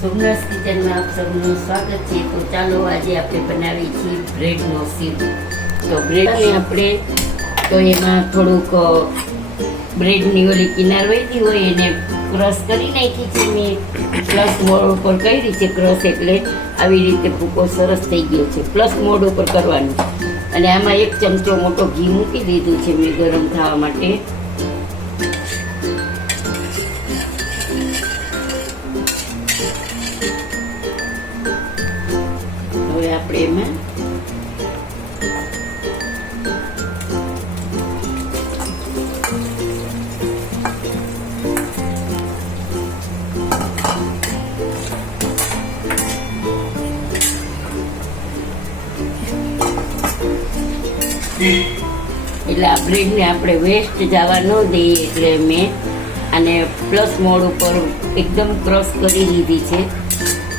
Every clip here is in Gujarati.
સોમનાથ કિચનમાં આપ સૌનું સ્વાગત છે. તો ચાલો આજે આપણે બનાવીએ છીએ બ્રેડનો શીરો. તો બ્રેડને આપણે તો એમાં થોડુંક બ્રેડની ઓલી કિનાર વળી હોય એને ક્રશ કરી નાખી છે મેં. પ્લસ મોડ ઉપર કરી છે ક્રશ, એટલે આવી રીતે ભૂકો સરસ થઈ ગયો છે. પ્લસ મોડ ઉપર કરવાનું અને આમાં 1 ચમચો મોટો ઘી મૂકી દીધું છે મેં ગરમ થવા માટે. હવે આપણે એમાં એટલે આ બ્રેડને આપણે વેસ્ટ જવા ન દઈએ એટલે મેં આને પ્લસ મોડ ઉપર એકદમ ક્રશ કરી દીધી છે.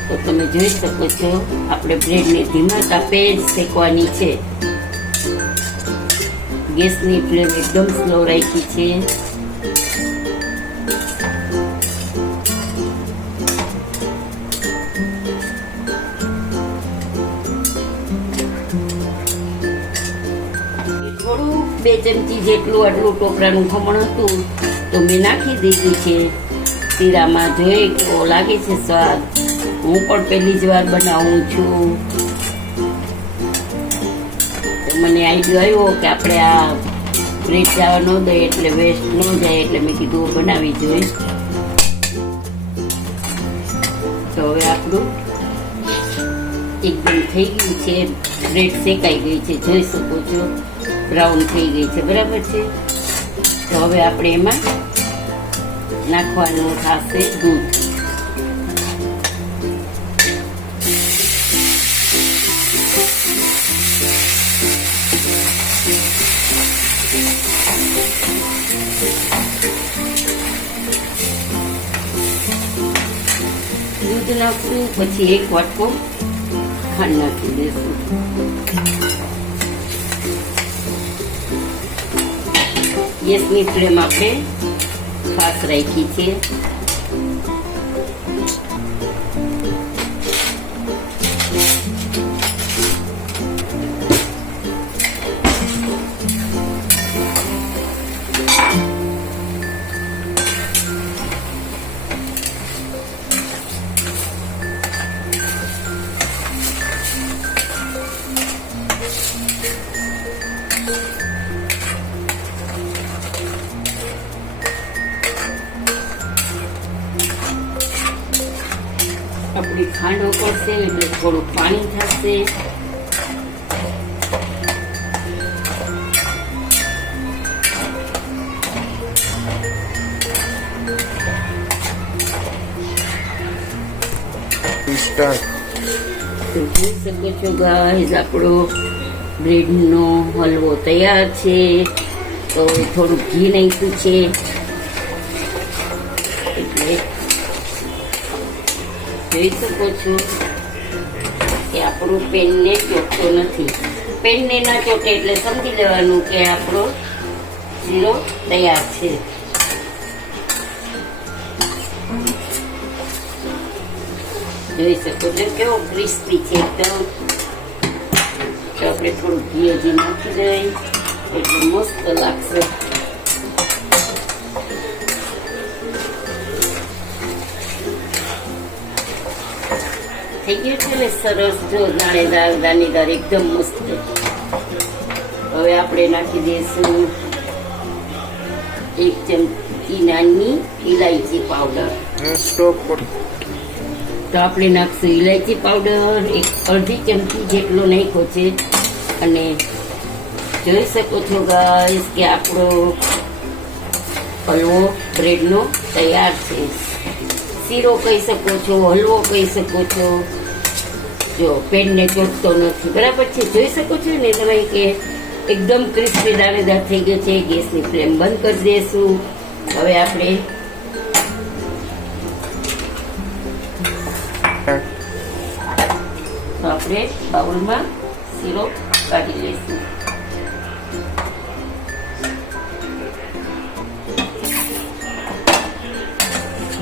તો તમે જોઈ શકો છો આપણે બ્રેડને ધીમા તાપે જ શેકવાની છે. ગેસની ફ્લેમ એકદમ સ્લો રાખી છે. થોડું 2 ચમચી જેટલું આટલું ટોપરાનું ખમણ હતું તો મેં નાખી દીધું છે શીરામાં. જોઈએ કેવો લાગે છે સ્વાદ. હું પણ પહેલી જ વાર બનાવું છું તો મને આઈડિયો આવ્યો કે આપણે આ બ્રેડ જવા ન દઈએ એટલે વેસ્ટ ન જાય, એટલે મેં કીધું બનાવી જોઈએ. તો હવે આપણું એકદમ થઈ ગયું છે. બ્રેડ શેકાઈ ગઈ છે, જોઈ શકો છો બ્રાઉન થઈ ગઈ છે, બરાબર છે. તો હવે આપણે એમાં નાખવાનું થશે દૂધ. દૂધ નાખશું, પછી 1 વાટકો ખાંડ નાખી દઈશું. ગેસની ફ્લેમ આપણે ફાસ્ટ રાખી છે. આપણી ખાંડ ઉકળશે એટલે થોડું પાણી થશે. જોઈ શકો છો ગાઈસ, આપણો બ્રેડનો હલવો તૈયાર છે. તો થોડું ઘી નાખ્યું છે એટલે જોઈ શકો છો કે આપણું પેનને ચોટતો નથી. પેનને ના ચોટે એટલે સમજી લેવાનું કે આપણો શીરો તૈયાર છે. જોઈ શકો છો કેવો ક્રિસ્પી છે એકદમ. તો આપણે થોડું ઘી હજી નાખી દઈએ એટલે મસ્ત લાગશે. થઈ ગયું છે ને સરસ, જો દાણેદાર દાનેદાર એકદમ મસ્ત. હવે આપણે નાખી દઈશું 1 ચમચી નાની ઇલાયચી પાવડર. તો આપણે નાખશું ઇલાયચી પાવડર 1/2 ચમચી જેટલો નાખ્યો છે. અને જોઈ શકો છો ગાઈસ કે આપણો હલવો બ્રેડનો તૈયાર છે. શીરો કહી શકો છો, હલવો કહી શકો છો. જો પેનને ચોટતો નથી, બરાબર છે. જોઈ શકો છો ને તમે કે એકદમ ક્રિસ્પી દાણેદાર થઈ ગયો છે. ગેસની ફ્લેમ બંધ કરી દઈશું. હવે આપણે બાઉલમાં શીરો કાઢી લઈશું.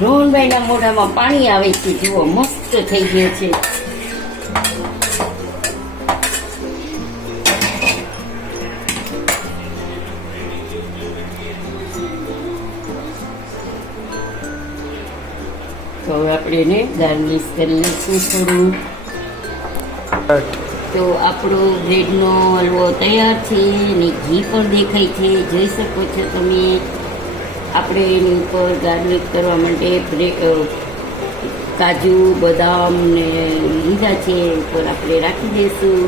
રોહનભાઈના મોઢામાં પાણી આવે છે. જુઓ મસ્ત થઈ ગયો છે. તો હવે આપણે એને ગાર્નિશ કરી લઈશું થોડું. તો આપણો બ્રેડનો હલવો તૈયાર છે અને ઘી પણ દેખાય છે, જોઈ શકો છો તમે. આપણે એની ઉપર ગાર્નિશ કરવા માટે કાજુ બદામ ને લીધા છે, ઉપર આપણે રાખી દઈશું.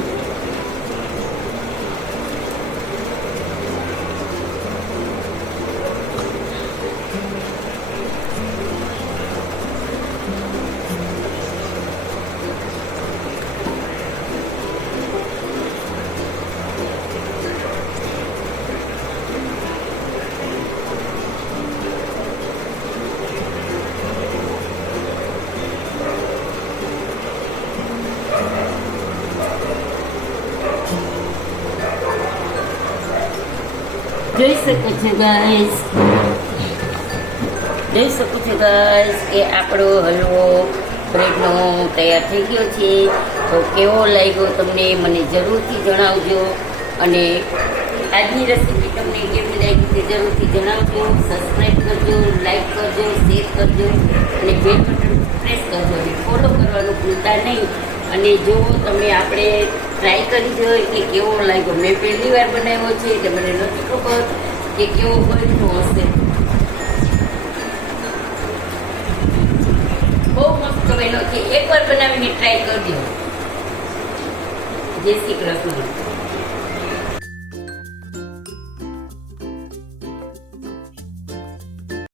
જોઈ શકો છો ગાઈસ, કે આપણો હલવો બ્રેડનો તૈયાર થઈ ગયો છે. તો કેવો લાગ્યો તમને મને જરૂરથી જણાવજો, અને આજની રેસીપી તમને કેવી લાગી તે જરૂરથી જણાવજો. સબસ્ક્રાઈબ કરજો, લાઈક કરજો, શેર કરજો અને બેલ બટન પ્રેસ કરજો. ફોલો કરવાનું ભૂલતા નહીં. અને જો તમે આપણે ટ્રાય કરી જોઈએ કે કેવો લાગ્યો. મેં પહેલી વાર બનાવ્યો છે એટલે મને નથી ખબર કે કેવો બન્યો હશે. બહુ મસ્ત બન્યો છે. એકવાર બનાવીને ટ્રાય કરજો. જય શ્રી કૃષ્ણ.